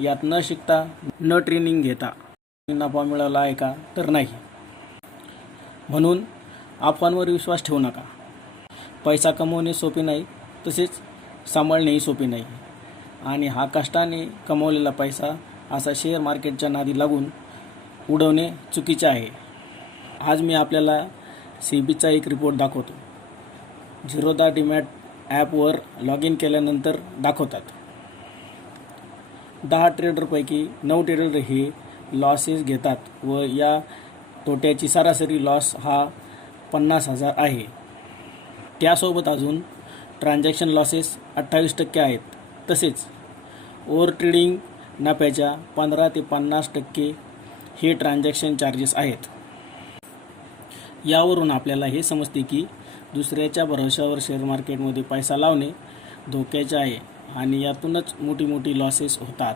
यात न शिकता न ट्रेनिंग घेता नफा मिळाला आहे का तर नाही. म्हणून अफवांवर विश्वास ठेवू नका. पैसा कमवणे सोपे नाही, तसेच सांभाळणेही सोपे नाही. आणि हा कष्टाने कमवलेला पैसा असा शेअर मार्केटच्या नादी लागून उडवणे चुकीचे आहे. आज मी आपल्याला सेबीचा एक रिपोर्ट दाखवतो. झिरोदा डीमॅट ॲपवर लॉग इन केल्यानंतर दाखवतात 10 ट्रेडरपैकी 9 ट्रेडर हे लॉसेस घेतात व या तोट्याची सरासरी लॉस हा 50,000 आहे. त्यासोबत अजून ट्रान्झॅक्शन लॉसेस 28% आहेत. तसेच ओव्हर ट्रेडिंग नफ्याच्या 15 ते 50% हे ट्रान्झॅक्शन चार्जेस आहेत. यावरून आपल्याला हे समजते की दुसऱ्याच्या भरोश्यावर शेअर मार्केटमध्ये पैसा लावणे धोक्याचे आहे आणि यातूनच मोठी लॉसेस होतात.